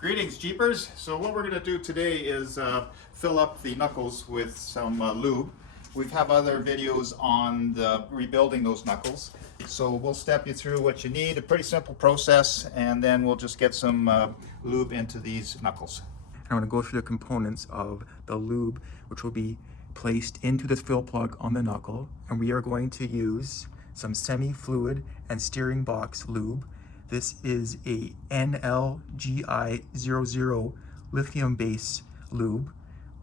Greetings, Jeepers. So what we're going to do today is fill up the knuckles with some lube. We have other videos on rebuilding those knuckles. So we'll step you through what you need, a pretty simple process, and then we'll just get some lube into these knuckles. I'm going to go through the components of the lube, which will be placed into the fill plug on the knuckle. And we are going to use some semi-fluid and steering box lube. This is a NLGI00 lithium base lube.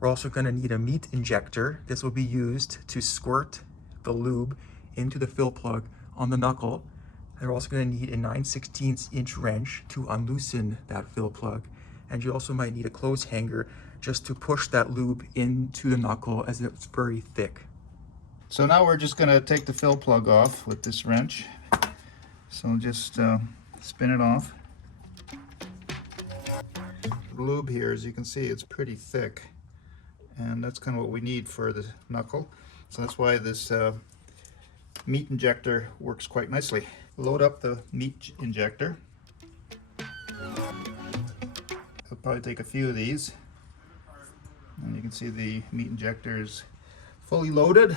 We're also going to need a meat injector. This will be used to squirt the lube into the fill plug on the knuckle. And we're also going to need a 9/16 inch wrench to unloosen that fill plug. And you also might need a clothes hanger just to push that lube into the knuckle as it's very thick. So now we're just going to take the fill plug off with this wrench. So just spin it off. The lube here, as you can see, it's pretty thick, and that's kind of what we need for the knuckle. So that's why this meat injector works quite nicely. Load up the meat injector. I'll probably take a few of these, and you can see the meat injector is fully loaded,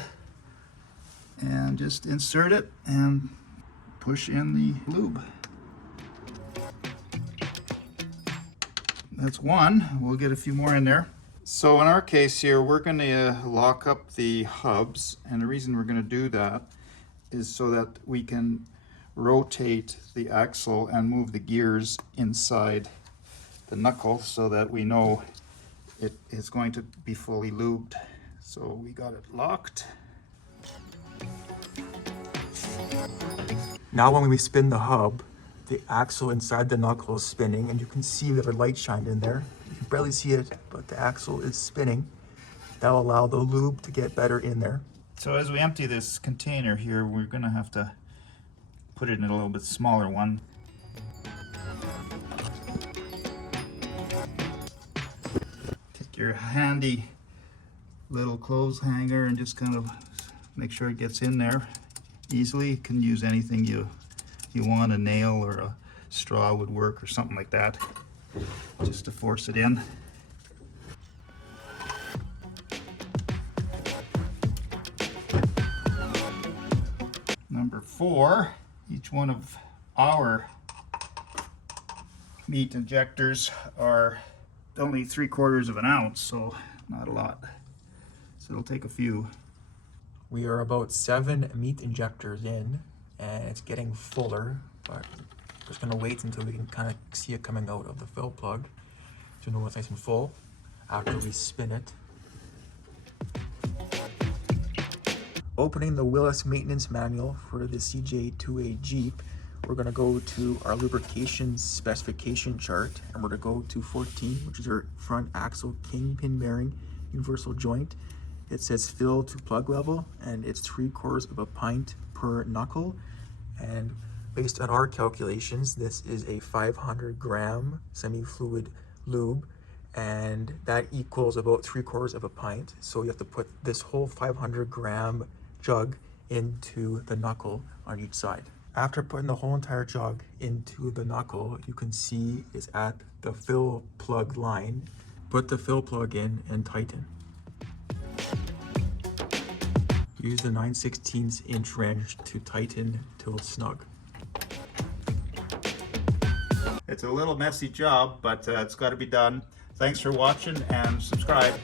and just insert it and push in the lube. That's one. We'll get a few more in there. So in our case here, we're going to lock up the hubs, and the reason we're going to do that is so that we can rotate the axle and move the gears inside the knuckle so that we know it is going to be fully lubed. So we got it locked. Now when we spin the hub, the axle inside the knuckle is spinning, and you can see we have a light shine in there. You can barely see it, but the axle is spinning. That'll allow the lube to get better in there. So as we empty this container here, we're going to have to put it in a little bit smaller one. Take your handy little clothes hanger and just kind of make sure it gets in there easily. You can use anything you want, a nail or a straw would work or something like that, just to force it in. Number 4, each one of our meat injectors are only 3/4 of an ounce, so not a lot. So it'll take a few. We are about 7 meat injectors in, and it's getting fuller, but we're just gonna wait until we can kind of see it coming out of the fill plug to know it's nice and full after we spin it. Opening the Willys maintenance manual for the CJ2A Jeep, we're gonna go to our lubrications specification chart, and we're gonna go to 14, which is our front axle kingpin bearing universal joint. It says fill to plug level, and it's 3/4 of a pint per knuckle. And based on our calculations, this is a 500 gram semi-fluid lube, and that equals about 3/4 of a pint. So you have to put this whole 500 gram jug into the knuckle on each side. After putting the whole entire jug into the knuckle, you can see it's at the fill plug line. Put the fill plug in and tighten. Use the 9/16 inch wrench to tighten till it's snug. It's a little messy job, but it's got to be done. Thanks for watching, and subscribe.